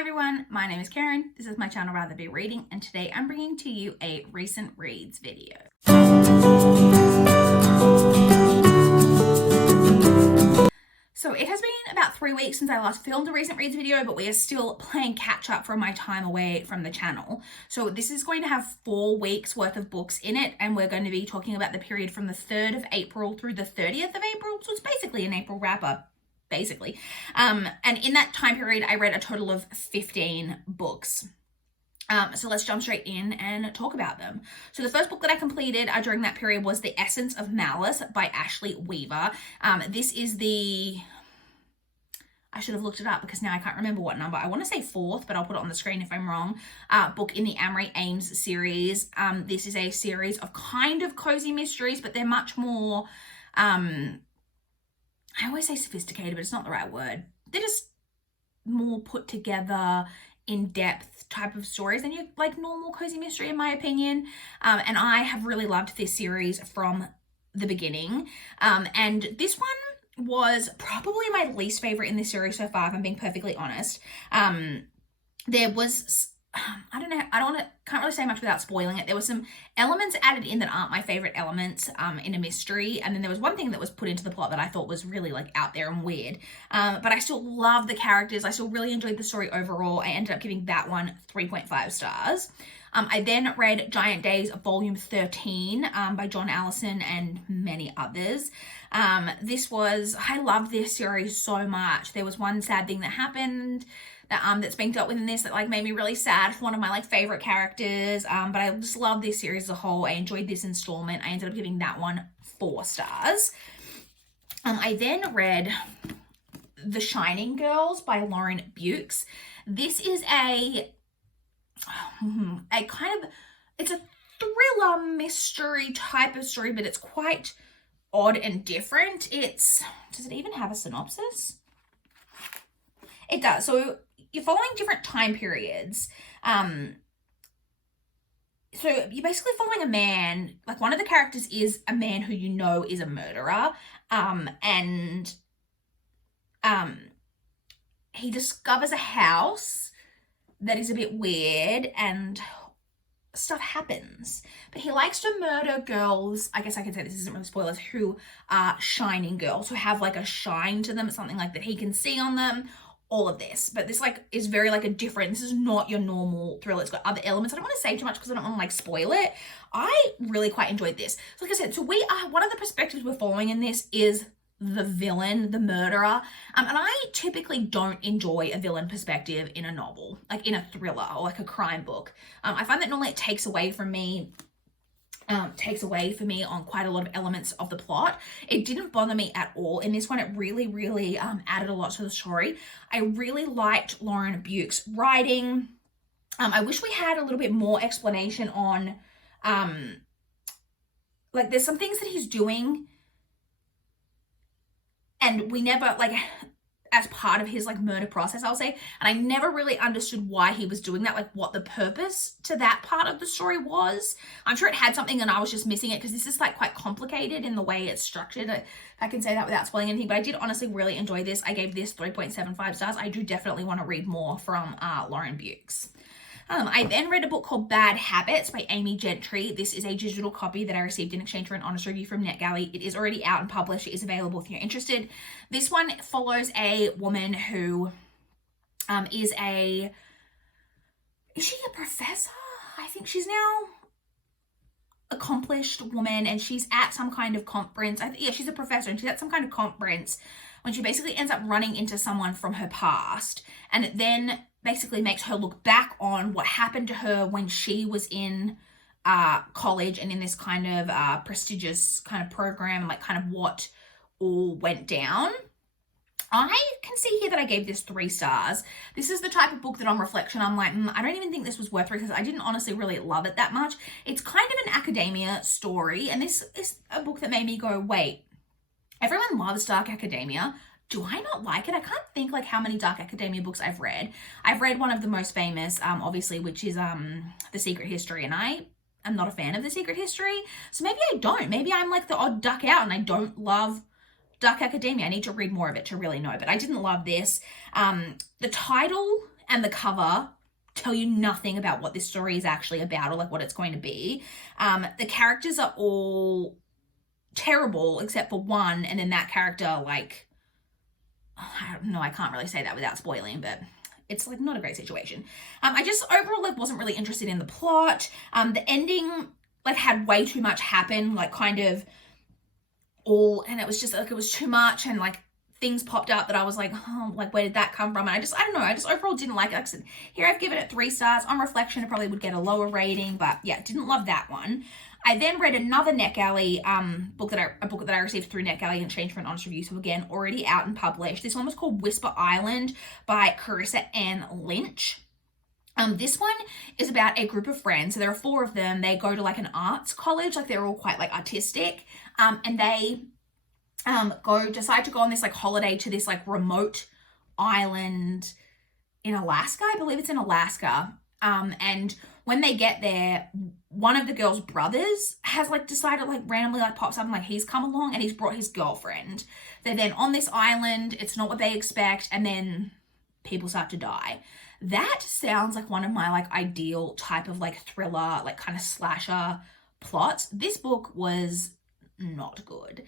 everyone, my name is Karen, this is my channel RatherBeReading, and today I'm bringing to you a recent reads video. So it has been about 3 weeks since I last filmed a recent reads video, but we are still playing catch up from my time away from the channel. So this is going to have 4 weeks worth of books in it, and we're going to be talking about the period from the 3rd of April through the 30th of April. So it's basically an April wrap up. Basically. And in that time period, I read a total of 15 books. So let's jump straight in and talk about them. So the first book that I completed during that period was The Essence of Malice by Ashley Weaver. This is the... I should have looked it up because now I can't remember what number. I want to say 4th, but I'll put it on the screen if I'm wrong. Book in the Amory Ames series. This is a series of kind of cozy mysteries, but they're much more... I always say sophisticated, but it's not the right word. They're just more put together, in-depth type of stories than your like normal cozy mystery, in my opinion. And I have really loved this series from the beginning. And this one was probably my least favorite in this series so far, if I'm being perfectly honest. There was... can't really say much without spoiling it. There were some elements added in that aren't my favorite elements in a mystery. And then there was one thing that was put into the plot that I thought was really like out there and weird. But I still love the characters. I still really enjoyed the story overall. I ended up giving that one 3.5 stars. I then read Giant Days Volume 13 by John Allison and many others. I love this series so much. There was one sad thing that happened that's being dealt with in this that like made me really sad for one of my like favorite characters. But I just love this series as a whole. I enjoyed this installment. I ended up giving that one 4 stars. I then read The Shining Girls by Lauren Bukes. This is a it's a thriller mystery type of story, but it's quite odd and different. Does it even have a synopsis? It does. So you're following different time periods. So you're basically following a man, like one of the characters is a man who you know is a murderer. And he discovers a house that is a bit weird and stuff happens. But he likes to murder girls, I guess I can say this isn't really spoilers, who are shining girls, who have like a shine to them, something like that he can see on them. All of this, but this like is very like a different, this is not your normal thriller. It's got other elements. I don't want to say too much because I don't want to like spoil it. I really quite enjoyed this. So like I said, so one of the perspectives we're following in this is the villain, the murderer. And I typically don't enjoy a villain perspective in a novel, like in a thriller or like a crime book. I find that normally it takes away from me on quite a lot of elements of the plot. It didn't bother me at all. In this one, it really, really added a lot to the story. I really liked Lauren Bukes' writing. I wish we had a little bit more explanation on, like there's some things that he's doing and we never, like, as part of his like murder process, I'll say, and I never really understood why he was doing that, like what the purpose to that part of the story was. I'm sure it had something and I was just missing it because this is like quite complicated in the way it's structured. If I can say that without spoiling anything, but I did honestly really enjoy this. I gave this 3.75 stars. I do definitely want to read more from Lauren Bukes. I then read a book called Bad Habits by Amy Gentry. This is a digital copy that I received in exchange for an honest review from NetGalley. It is already out and published. It is available if you're interested. This one follows a woman who is she a professor? I think she's now accomplished woman and she's at some kind of conference. Yeah, she's a professor and she's at some kind of conference when she basically ends up running into someone from her past, and it then basically makes her look back on what happened to her when she was in college and in this kind of prestigious kind of program, like kind of what all went down. I can see here that I gave this 3 stars. This is the type of book that on reflection, I'm like, I don't even think this was worth 3 because I didn't honestly really love it that much. It's kind of an academia story, and this is a book that made me go, wait, everyone loves dark academia. Do I not like it? I can't think like how many dark academia books I've read. I've read one of the most famous, obviously, which is The Secret History, and I am not a fan of The Secret History. So maybe I don't. Maybe I'm like the odd duck out and I don't love dark academia. I need to read more of it to really know, but I didn't love this. The title and the cover tell you nothing about what this story is actually about or like what it's going to be. The characters are all terrible except for one, and then that character, like, I don't know, I can't really say that without spoiling, but it's like not a great situation. I just overall like wasn't really interested in the plot. The ending like had way too much happen, like kind of all, and it was just like it was too much, and like things popped up that I was like, oh, like where did that come from? And I don't know, I just overall didn't like it. Like I said, here I've given it 3 stars. On reflection, it probably would get a lower rating, but yeah, didn't love that one. I then read another NetGalley book that I received through NetGalley in exchange for an honest review. So again, already out and published. This one was called Whisper Island by Carissa Ann Lynch. This one is about a group of friends. So there are 4 of them. They go to like an arts college, like they're all quite like artistic, and they decide to go on this like holiday to this like remote island in Alaska. I believe it's in Alaska. And when they get there, one of the girl's brothers has like decided, like randomly like pops up and like he's come along and he's brought his girlfriend. They're then on this island. It's not what they expect. And then people start to die. That sounds like one of my like ideal type of like thriller, like kind of slasher plots. This book was not good.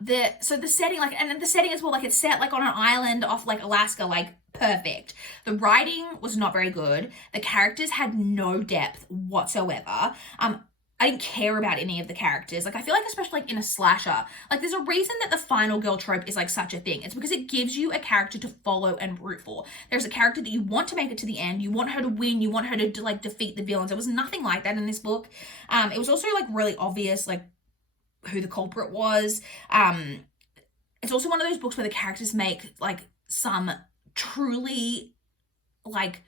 The setting, like, and the setting as well, like it's set like on an island off like Alaska, like perfect. The writing was not very good. The characters had no depth whatsoever. I didn't care about any of the characters. Like, I feel like, especially like in a slasher, like there's a reason that the final girl trope is like such a thing. It's because it gives you a character to follow and root for. There's a character that you want to make it to the end. You want her to win. You want her to like defeat the villains. There was nothing like that in this book. It was also like really obvious, like who the culprit was. It's also one of those books where the characters make like some truly like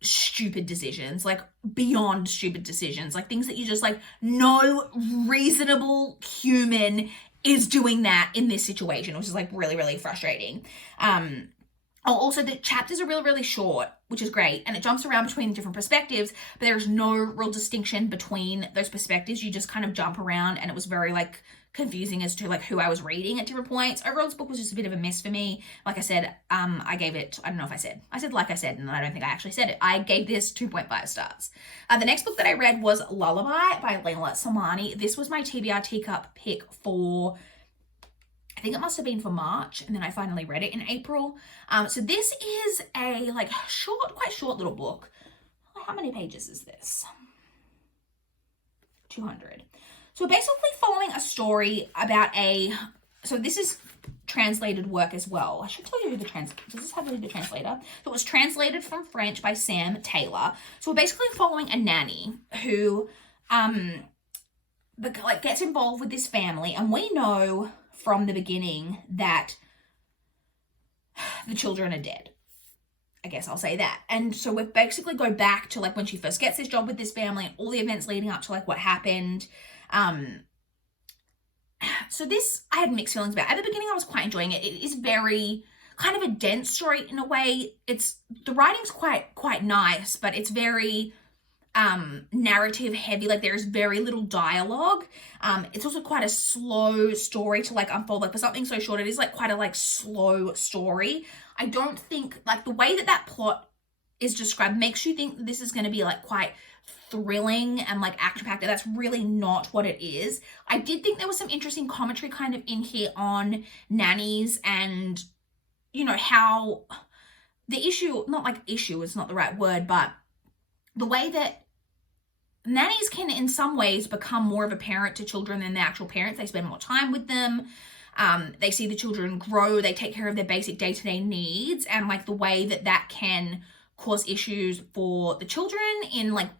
stupid decisions, like beyond stupid decisions, like things that you just like, no reasonable human is doing that in this situation, which is like really, really frustrating. Also, the chapters are really, really short, which is great, and it jumps around between different perspectives, but there's no real distinction between those perspectives. You just kind of jump around, and it was very like confusing as to like who I was reading at different points. Overall, this book was just a bit of a miss for me. Like I said, I gave it, I don't know if I said like I said, and I don't think I actually said it. I gave this 2.5 stars. The next book that I read was Lullaby by Layla Samani. This was my TBR teacup pick for, I think it must have been for March, and then I finally read it in April. So this is a like quite short little book. How many pages is this? 200. So basically following a story about so this is translated work as well. I should tell you who does this have the translator? So it was translated from French by Sam Taylor. So we're basically following a nanny who gets involved with this family, and we know from the beginning that the children are dead. I guess I'll say that. And so we basically go back to like when she first gets this job with this family and all the events leading up to like what happened. So this, I had mixed feelings about. At the beginning, I was quite enjoying it. It is very kind of a dense story in a way. The writing's quite nice, but it's very narrative heavy. Like there's very little dialogue. It's also quite a slow story to like unfold. Like for something so short, it is like quite a like slow story. I don't think like the way that plot is described makes you think that this is going to be like quite thrilling and like action-packed. That's really not what it is. I did think there was some interesting commentary kind of in here on nannies and, you know, how the issue, not like issue is not the right word, but the way that nannies can in some ways become more of a parent to children than the actual parents. They spend more time with them. They see the children grow. They take care of their basic day-to-day needs, and like the way that can cause issues for the children in like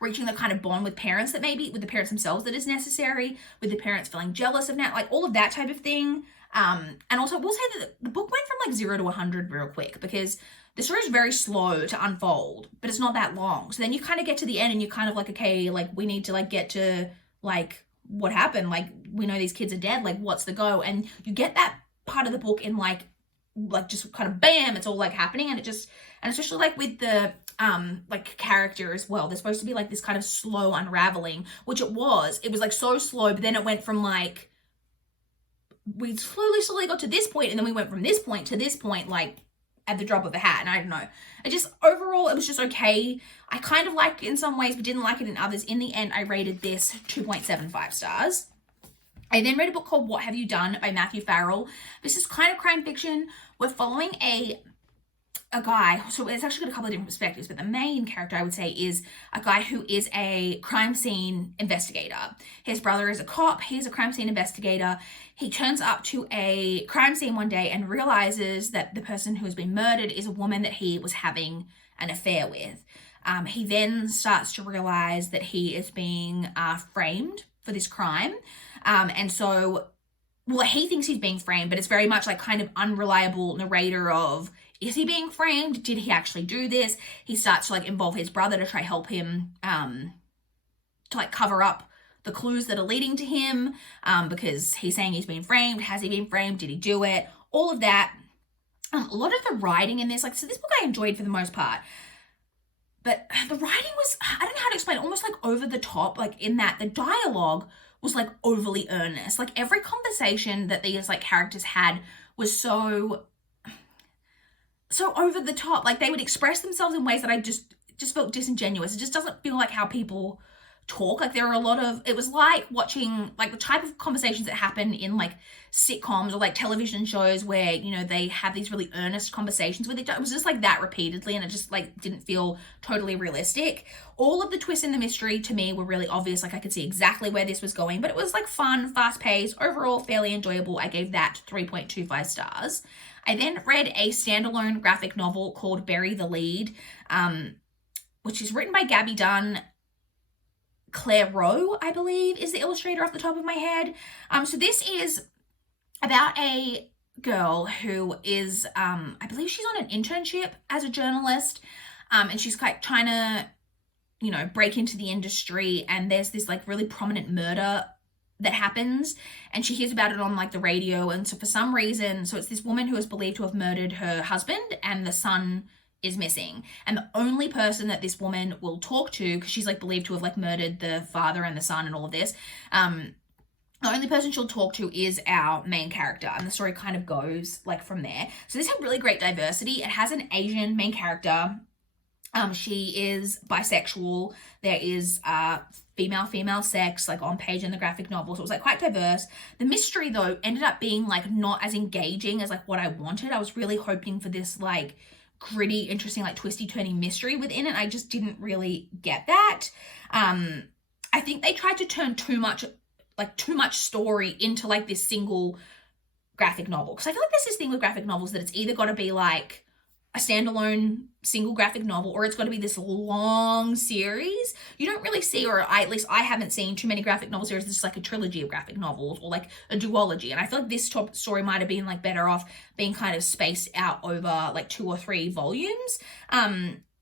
reaching the kind of bond with parents that maybe with the parents themselves that is necessary, with the parents feeling jealous of that, like all of that type of thing. And also we'll say that the book went from like 0 to 100 real quick because the story is very slow to unfold, but it's not that long. So then you kind of get to the end and you're kind of like, okay, like we need to like get to like what happened. Like we know these kids are dead. Like what's the go? And you get that part of the book in like just kind of bam, it's all like happening. And especially like with the like character as well. There's supposed to be like this kind of slow unraveling, which it was like so slow, but then it went from like we slowly got to this point, and then we went from this point to this point, like at the drop of a hat. And I don't know, it just, overall, it was just okay. I kind of liked it in some ways, but didn't like it in others. In the end, I rated this 2.75 stars. I then read a book called What Have You Done by Matthew Farrell. This is kind of crime fiction. We're following a guy, so it's actually got a couple of different perspectives, but the main character, I would say, is a guy who is a crime scene investigator. His brother is a cop. He's a crime scene investigator. He turns up to a crime scene one day and realizes that the person who has been murdered is a woman that he was having an affair with. He then starts to realize that he is being framed for this crime. And so, well, he thinks he's being framed, but it's very much like kind of unreliable narrator of, is he being framed? Did he actually do this? He starts to like involve his brother to try help him to like cover up the clues that are leading to him, because he's saying he's been framed. Has he been framed? Did he do it? All of that. A lot of the writing in this, like, so this book I enjoyed for the most part, but the writing was, I don't know how to explain it, almost like over the top, like in that the dialogue was like overly earnest. Like every conversation that these like characters had was so over the top. Like they would express themselves in ways that I just felt disingenuous. It just doesn't feel like how people talk. Like there are a lot of, it was like watching like the type of conversations that happen in like sitcoms or like television shows where, you know, they have these really earnest conversations with each other. It was just like that repeatedly, and it just like didn't feel totally realistic. All of the twists in the mystery to me were really obvious. Like I could see exactly where this was going, but it was like fun, fast paced, overall fairly enjoyable. I gave that 3.25 stars. I then read a standalone graphic novel called Bury the Lead, which is written by Gabby Dunn. Claire Rowe, I believe, is the illustrator off the top of my head. So this is about a girl who is, I believe she's on an internship as a journalist, and she's like trying to, you know, break into the industry, and there's this like really prominent murder that happens, and she hears about it on like the radio, and so for some reason, so it's this woman who is believed to have murdered her husband, and the son is missing, and the only person that this woman will talk to, because she's like believed to have like murdered the father and the son and all of this, the only person she'll talk to is our main character, and the story kind of goes like from there. So this had really great diversity. It has an Asian main character. She is bisexual. There is female sex like on page in the graphic novel, so it was like quite diverse. The mystery though ended up being like not as engaging as like what I wanted. I was really hoping for this like gritty, interesting, like twisty turning mystery within it. I just didn't really get that. I think they tried to turn too much story into like this single graphic novel, because I feel like there's this thing with graphic novels that it's either got to be like a standalone single graphic novel, or it's got to be this long series. You don't really see, or at least I haven't seen too many graphic novel series. This is like a trilogy of graphic novels, or like a duology. And I feel like this top story might have been like better off being kind of spaced out over like 2 or 3 volumes.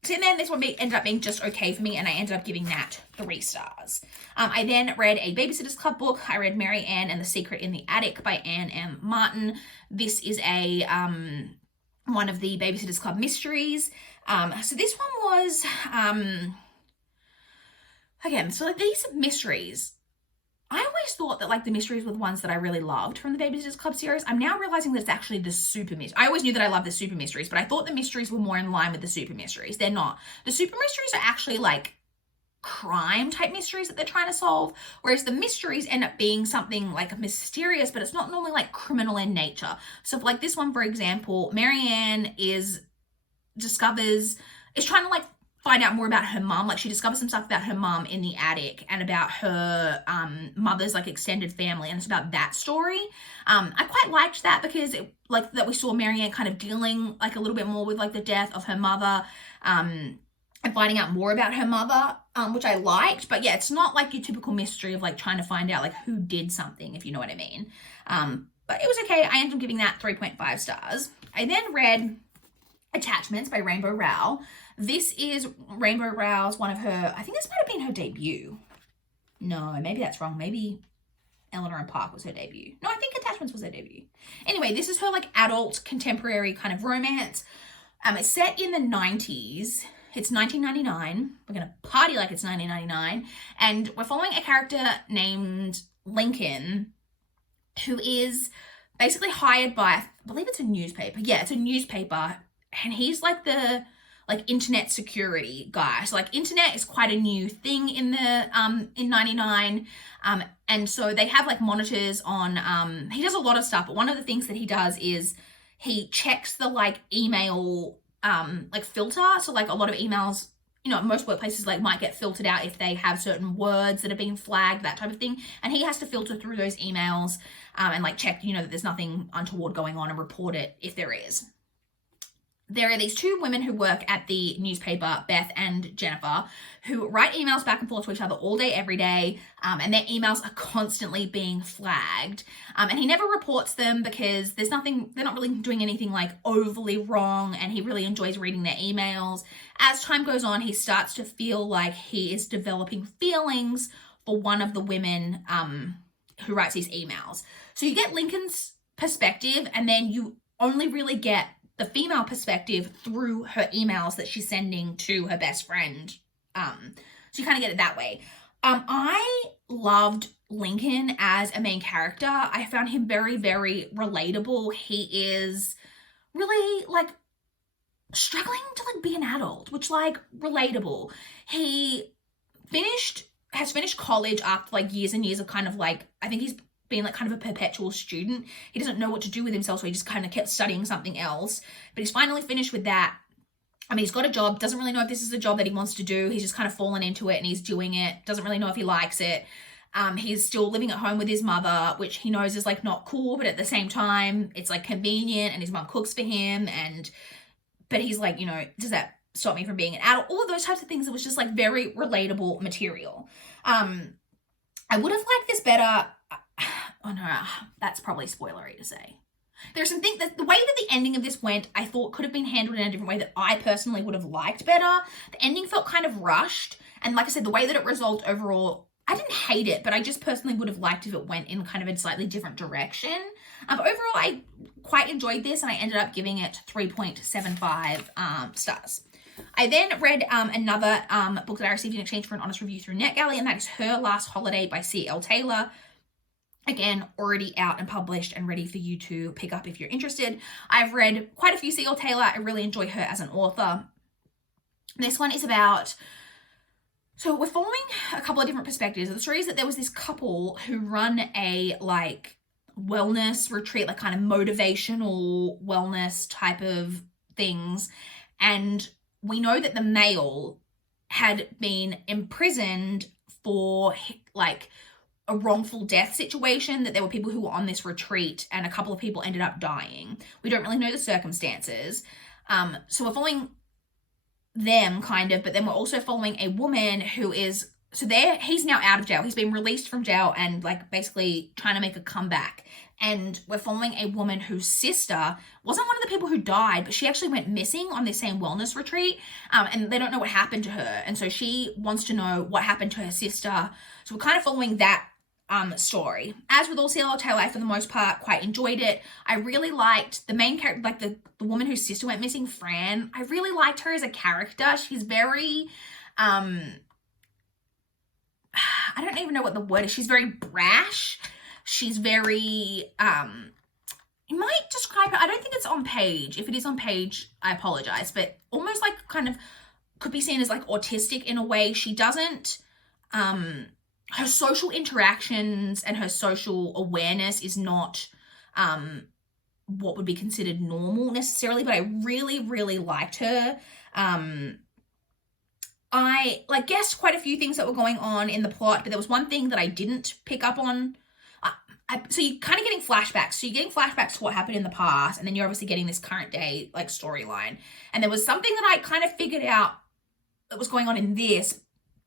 So then this one ended up being just okay for me, and I ended up giving that 3 stars. I then read a Babysitter's Club book. I read Mary Ann and the Secret in the Attic by Anne M. Martin. This is a one of the Babysitter's Club mysteries. So this one was, again, so like these mysteries, I always thought that like the mysteries were the ones that I really loved from the Babysitter's Club series. I'm now realizing that it's actually the super mysteries. I always knew that I loved the super mysteries, but I thought the mysteries were more in line with the super mysteries. They're not. The super mysteries are actually like crime type mysteries that they're trying to solve, whereas the mysteries end up being something like mysterious, but it's not normally like criminal in nature. So like this one, for example, Marianne is trying to like find out more about her mom. Like she discovers some stuff about her mom in the attic and about her mother's like extended family, and it's about that story. I quite liked that because it, like that we saw Marianne kind of dealing like a little bit more with like the death of her mother, and finding out more about her mother, which I liked. But yeah, it's not like your typical mystery of like trying to find out like who did something, if you know what I mean. But it was okay. I ended up giving that 3.5 stars. I then read Attachments by Rainbow Rowell. This is Rainbow Rowell's one of her, I think this might have been her debut. No, maybe that's wrong. Maybe Eleanor and Park was her debut. No, I think Attachments was her debut. Anyway, this is her like adult contemporary kind of romance. It's set in the 90s. It's 1999. We're going to party like it's 1999. And we're following a character named Lincoln, who is basically hired by, I believe it's a newspaper. Yeah, it's a newspaper. And he's like the internet security guy. So like internet is quite a new thing in the in 99. And so they have like monitors on, he does a lot of stuff, but one of the things that he does is he checks the like email like filter. So like a lot of emails, you know, most workplaces like might get filtered out if they have certain words that have been flagged, that type of thing. And he has to filter through those emails and like check, you know, that there's nothing untoward going on and report it if there is. There are these two women who work at the newspaper, Beth and Jennifer, who write emails back and forth to each other all day, every day, and their emails are constantly being flagged. And he never reports them because there's nothing, they're not really doing anything like overly wrong, and he really enjoys reading their emails. As time goes on, he starts to feel like he is developing feelings for one of the women who writes these emails. So you get Lincoln's perspective, and then you only really get the female perspective through her emails that she's sending to her best friend. So you kind of get it that way. I loved Lincoln as a main character. I found him very, very relatable. He is really like struggling to like be an adult, which like relatable. He has finished college after like years and years of kind of like, I think he's being like kind of a perpetual student. He doesn't know what to do with himself, so he just kind of kept studying something else. But he's finally finished with that. I mean, he's got a job, doesn't really know if this is a job that he wants to do. He's just kind of fallen into it and he's doing it. Doesn't really know if he likes it. He's still living at home with his mother, which he knows is like not cool, but at the same time, it's like convenient, and his mom cooks for him. But he's like, you know, does that stop me from being an adult? All of those types of things. It was just like very relatable material. I would have liked this better. Oh no, that's probably spoilery to say. There's some things that the way that the ending of this went, I thought could have been handled in a different way that I personally would have liked better. The ending felt kind of rushed. And like I said, the way that it resolved overall, I didn't hate it, but I just personally would have liked if it went in kind of a slightly different direction. But overall, I quite enjoyed this, and I ended up giving it 3.75 stars. I then read another book that I received in exchange for an honest review through NetGalley, and that is Her Last Holiday by C.L. Taylor. Again, already out and published and ready for you to pick up if you're interested. I've read quite a few C.L. Taylor. I really enjoy her as an author. This one is about, so we're following a couple of different perspectives. The story is that there was this couple who run a like wellness retreat, like kind of motivational wellness type of things. And we know that the male had been imprisoned for like a wrongful death situation, that there were people who were on this retreat and a couple of people ended up dying. We don't really know the circumstances. So we're following them kind of, but then we're also following a woman who is, so he's now out of jail. He's been released from jail and like basically trying to make a comeback. And we're following a woman whose sister wasn't one of the people who died, but she actually went missing on this same wellness retreat. And they don't know what happened to her. And so she wants to know what happened to her sister. So we're kind of following that story. As with all C.L. Taylor, I, for the most part, quite enjoyed it. I really liked the main character, like the woman whose sister went missing, Fran. I really liked her as a character. She's very, I don't even know what the word is. She's very brash. She's very, you might describe her, I don't think it's on page. If it is on page, I apologize, but almost like kind of could be seen as like autistic in a way. She doesn't, her social interactions and her social awareness is not what would be considered normal necessarily, but I really, really liked her. I like guessed quite a few things that were going on in the plot, but there was one thing that I didn't pick up on. So you're kind of getting flashbacks. So you're getting flashbacks to what happened in the past, and then you're obviously getting this current day like storyline. And there was something that I kind of figured out that was going on in this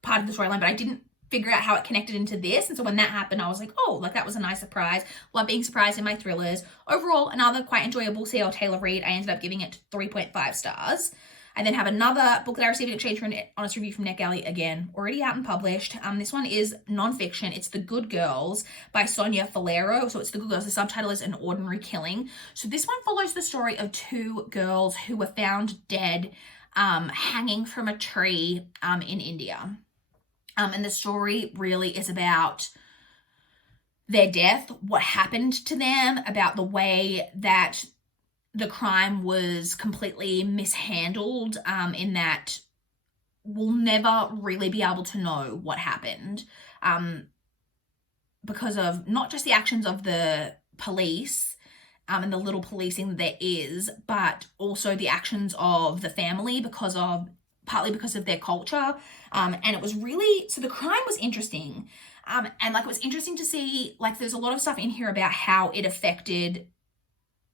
part of the storyline, but I didn't figure out how it connected into this. And so when that happened, I was like, oh, like that was a nice surprise. Love being surprised in my thrillers. Overall, another quite enjoyable C.L. Taylor read. I ended up giving it 3.5 stars. I then have another book that I received in exchange for an honest review from NetGalley, again, already out and published. This one is nonfiction. It's The Good Girls by Sonia Falero. So it's The Good Girls. The subtitle is An Ordinary Killing. So this one follows the story of two girls who were found dead hanging from a tree in India. And the story really is about their death, what happened to them, about the way that the crime was completely mishandled, in that we'll never really be able to know what happened, because of not just the actions of the police, and the little policing that there is, but also the actions of the family, partly because of their culture. And it was really, so the crime was interesting. And like, it was interesting to see, like, there's a lot of stuff in here about how it affected,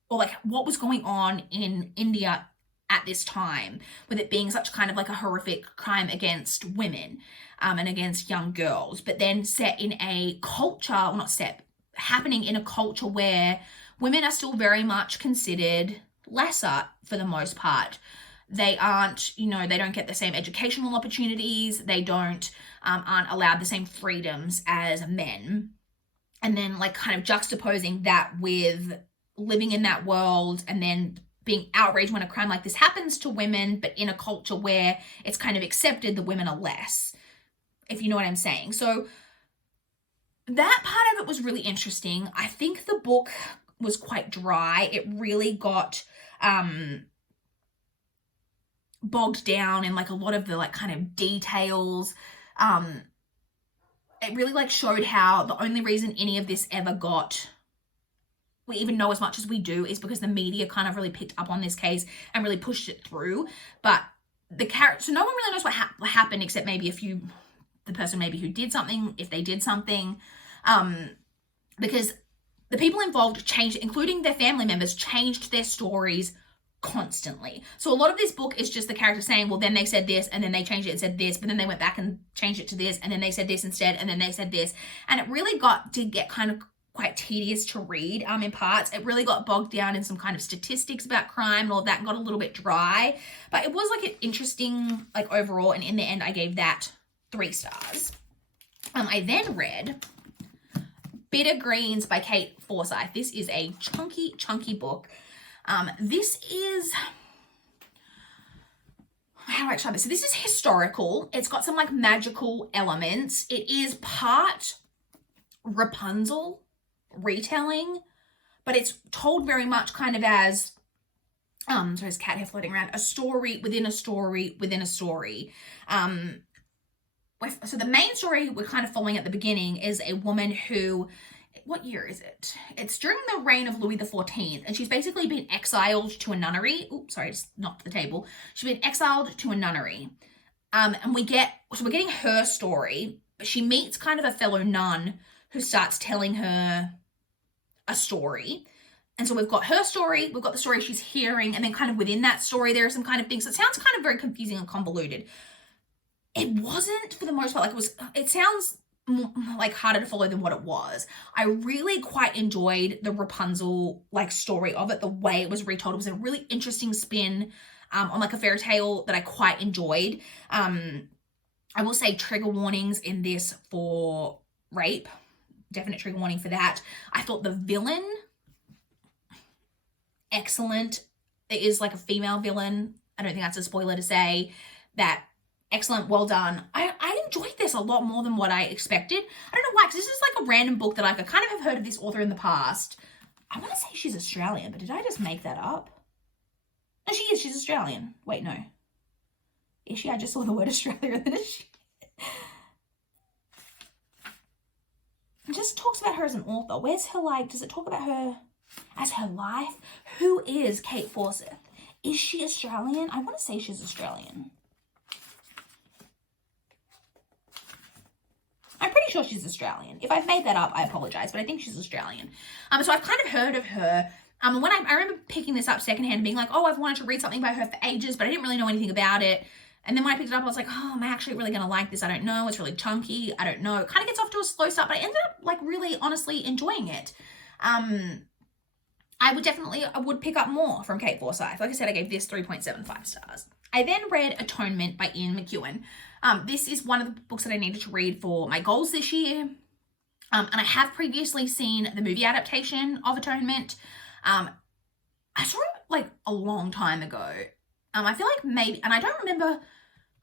or like what was going on in India at this time, with it being such kind of like a horrific crime against women, and against young girls, but then set in a culture, well, not set, happening in a culture where women are still very much considered lesser for the most part. They aren't, they don't get the same educational opportunities. They aren't allowed the same freedoms as men. And then like kind of juxtaposing that with living in that world and then being outraged when a crime like this happens to women, but in a culture where it's kind of accepted that women are less, if you know what I'm saying. So that part of it was really interesting. I think the book was quite dry. It really got bogged down in like a lot of the like kind of details. It really like showed how the only reason any of this ever we even know as much as we do is because the media kind of really picked up on this case and really pushed it through. But so no one really knows what happened, except maybe the person maybe who did something, if they did something, because the people involved changed, including their family members, changed their stories constantly. So a lot of this book is just the character saying, well, then they said this, and then they changed it and said this, but then they went back and changed it to this, and then they said this instead, and then they said this. And it really did get kind of quite tedious to read in parts. It really got bogged down in some kind of statistics about crime and all that, and got a little bit dry. But it was like an interesting, like, overall, and in the end I gave that 3 stars. I then read Bitter Greens by Kate Forsyth. This is a chunky book. This is, how do I describe this? So this is historical. It's got some like magical elements. It is part Rapunzel retelling, but it's told very much kind of as, so there's cat hair floating around, a story within a story within a story. So the main story we're kind of following at the beginning is a woman who, what year is it? It's during the reign of Louis XIV, and she's basically been exiled to a nunnery. Oops, sorry, just knocked the table. She's been exiled to a nunnery. And we're getting her story, but she meets kind of a fellow nun who starts telling her a story. And so we've got her story, we've got the story she's hearing, and then kind of within that story, there are some kind of things. So it sounds kind of very confusing and convoluted. It wasn't, for the most part, it sounds like harder to follow than what it was. I really quite enjoyed the Rapunzel like story of it, the way it was retold. It was a really interesting spin on like a fairy tale that I quite enjoyed. I will say trigger warnings in this for rape. Definite trigger warning for that. I thought the villain, excellent. It is like a female villain. I don't think that's a spoiler to say that. Excellent, well done. I enjoyed this a lot more than what I expected. I don't know why, because this is like a random book that I kind of have heard of this author in the past. I want to say she's Australian, but did I just make that up? No, she is. She's Australian. Wait, no. Is she? I just saw the word Australia and then is she? It just talks about her as an author. Where's her, like, does it talk about her as her life? Who is Kate Forsyth? Is she Australian? I want to say she's Australian. I'm pretty sure she's Australian. If I've made that up, I apologize, but I think she's Australian. So I've kind of heard of her. When I remember picking this up secondhand and being like, oh, I've wanted to read something by her for ages, but I didn't really know anything about it. And then when I picked it up, I was like, oh, am I actually really going to like this? I don't know. It's really chunky. I don't know. It kind of gets off to a slow start, but I ended up like really honestly enjoying it. I would pick up more from Kate Forsyth. Like I said, I gave this 3.75 stars. I then read Atonement by Ian McEwan. This is one of the books that I needed to read for my goals this year. And I have previously seen the movie adaptation of Atonement. I saw it like a long time ago. I feel like maybe, and I don't remember,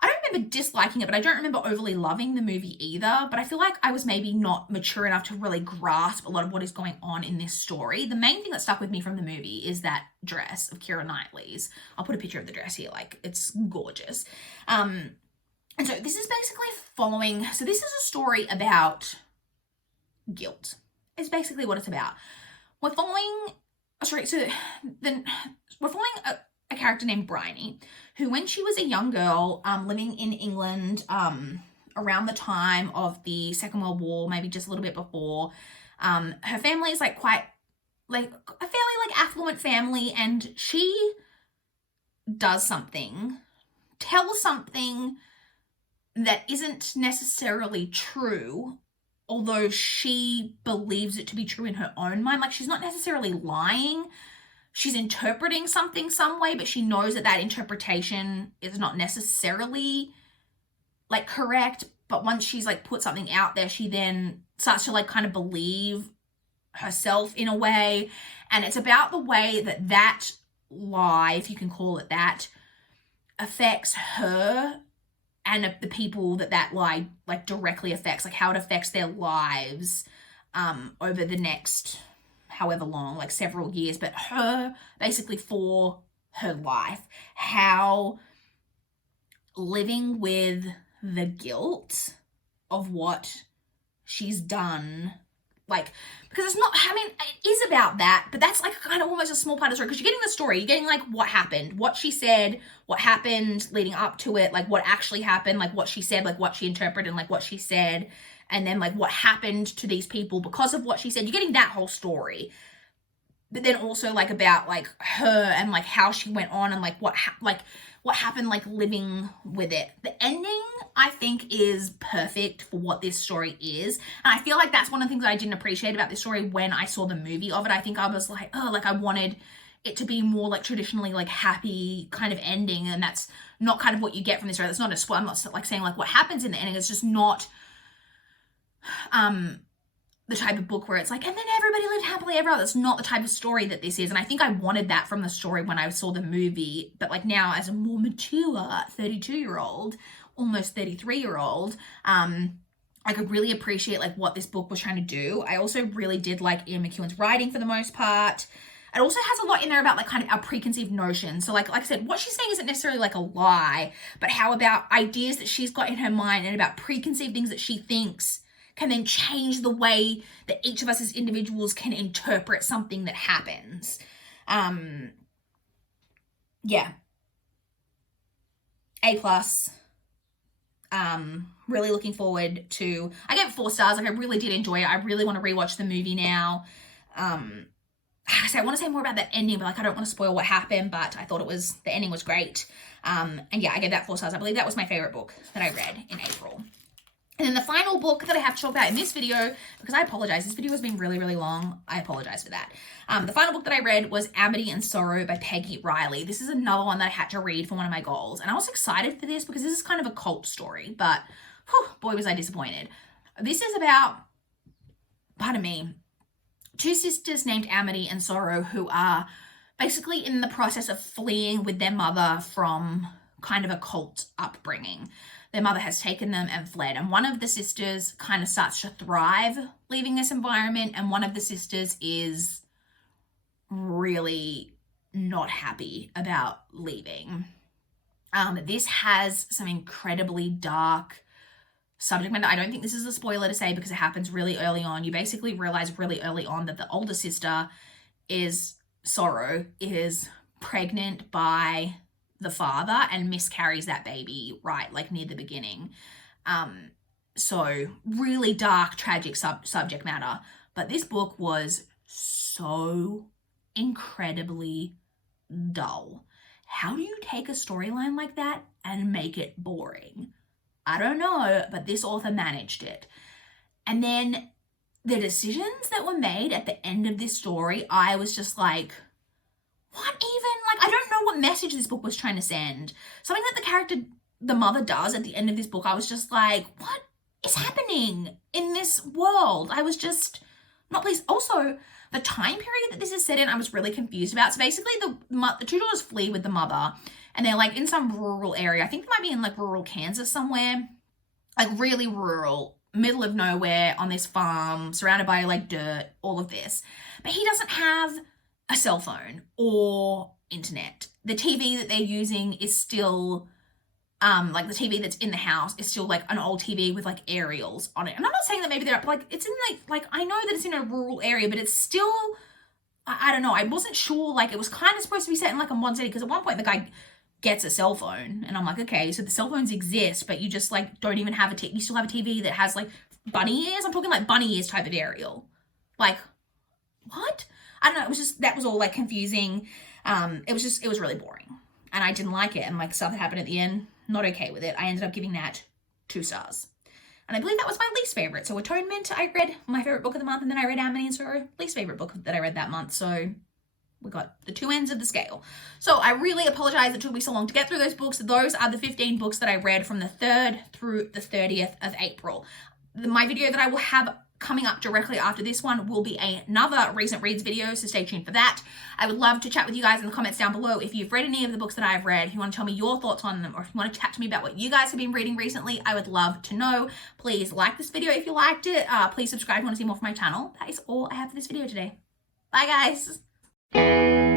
I don't remember disliking it, but I don't remember overly loving the movie either. But I feel like I was maybe not mature enough to really grasp a lot of what is going on in this story. The main thing that stuck with me from the movie is that dress of Keira Knightley's. I'll put a picture of the dress here. Like, it's gorgeous. And so this is basically following, so this is a story about guilt. It's basically what it's about. We're following, we're following a character named Bryony, who when she was a young girl, living in England, around the time of the Second World War, maybe just a little bit before, her family is like quite, like a fairly like affluent family, and she does something, tells something that isn't necessarily true, although she believes it to be true in her own mind. Like, she's not necessarily lying. She's interpreting something some way, but she knows that that interpretation is not necessarily like correct. But once she's like put something out there, she then starts to like kind of believe herself in a way. And it's about the way that that lie, if you can call it that, affects her and the people that that lie like directly affects, like how it affects their lives over the next however long, like several years, but her basically for her life, how living with the guilt of what she's done, like, because it's not, I mean, it is about that, but that's like kind of almost a small part of the story, because you're getting the story, you're getting like what happened, what she said, what happened leading up to it, like what actually happened, like what she said, like what she interpreted, and like what she said, and then like what happened to these people because of what she said. You're getting that whole story, but then also like about like her and like how she went on and like what happened, like living with it. The ending, I think, is perfect for what this story is. And I feel like that's one of the things I didn't appreciate about this story when I saw the movie of it. I think I was like, oh, like I wanted it to be more like traditionally like happy kind of ending. And that's not kind of what you get from this story. That's not a spoiler. I'm not like saying like what happens in the ending. It's just not the type of book where it's like, and then everybody lived happily ever after. That's not the type of story that this is. And I think I wanted that from the story when I saw the movie. But like now, as a more mature 32-year-old, almost 33-year-old, I could really appreciate like what this book was trying to do. I also really did like Ian McEwan's writing for the most part. It also has a lot in there about like kind of our preconceived notions. So like I said, what she's saying isn't necessarily like a lie, but how about ideas that she's got in her mind and about preconceived things that she thinks can then change the way that each of us as individuals can interpret something that happens. Yeah. A+. Really looking forward to, I gave it 4 stars. Like I really did enjoy it. I really want to rewatch the movie now. I want to say more about the ending, but like I don't want to spoil what happened, but I thought the ending was great. And yeah, I gave that 4 stars. I believe that was my favorite book that I read in April. And then the final book that I have to talk about in this video, because I apologize, this video has been really, really long. I apologize for that. The final book that I read was Amity and Sorrow by Peggy Riley. This is another one that I had to read for one of my goals. And I was excited for this because this is kind of a cult story, but whew, boy, was I disappointed. This is about, pardon me, 2 sisters named Amity and Sorrow who are basically in the process of fleeing with their mother from kind of a cult upbringing. Their mother has taken them and fled. And one of the sisters kind of starts to thrive leaving this environment. And one of the sisters is really not happy about leaving. This has some incredibly dark subject matter. I don't think this is a spoiler to say because it happens really early on. You basically realize really early on that the older sister Sorrow is pregnant by the father and miscarries that baby right like near the beginning. So really dark, tragic subject matter. But this book was so incredibly dull. How do you take a storyline like that and make it boring? I don't know, but this author managed it. And then the decisions that were made at the end of this story, I was just like, what even? Like, I don't know what message this book was trying to send. Something that the mother does at the end of this book, I was just like, what is happening in this world? I was just not pleased. Also, The time period that this is set in, I was really confused about. So basically the two daughters flee with the mother, and they're like in some rural area. I think they might be in like rural Kansas somewhere, like really rural, middle of nowhere, on this farm, surrounded by like dirt, all of this. But he doesn't have a cell phone or internet. The TV that they're using is still like the TV that's in the house is still like an old TV with like aerials on it. And I'm not saying that maybe they're like, it's in like I know that it's in a rural area, but it's still, I don't know. I wasn't sure. Like, it was kind of supposed to be set in like a modern city, because at one point the guy gets a cell phone, and I'm like, okay, so the cell phones exist, but you just like don't even have you still have a TV that has like bunny ears. I'm talking like bunny ears type of aerial. Like, what? I don't know. It was just, that was all like confusing. It was really boring, and I didn't like it. And like stuff that happened at the end, not okay with it. I ended up giving that 2 stars. And I believe that was my least favorite. So Atonement, I read my favorite book of the month, and then I read Amity and Sorrow, least favorite book that I read that month. So we got the 2 ends of the scale. So I really apologize it took me so long to get through those books. Those are the 15 books that I read from the 3rd through the 30th of April. My video that I will have coming up directly after this one will be another recent reads video, so stay tuned for that. I would love to chat with you guys in the comments down below if you've read any of the books that I've read, if you want to tell me your thoughts on them, or if you want to chat to me about what you guys have been reading recently. I would love to know. Please like this video if you liked it. Please subscribe if you want to see more from my channel. That is all I have for this video today. Bye guys.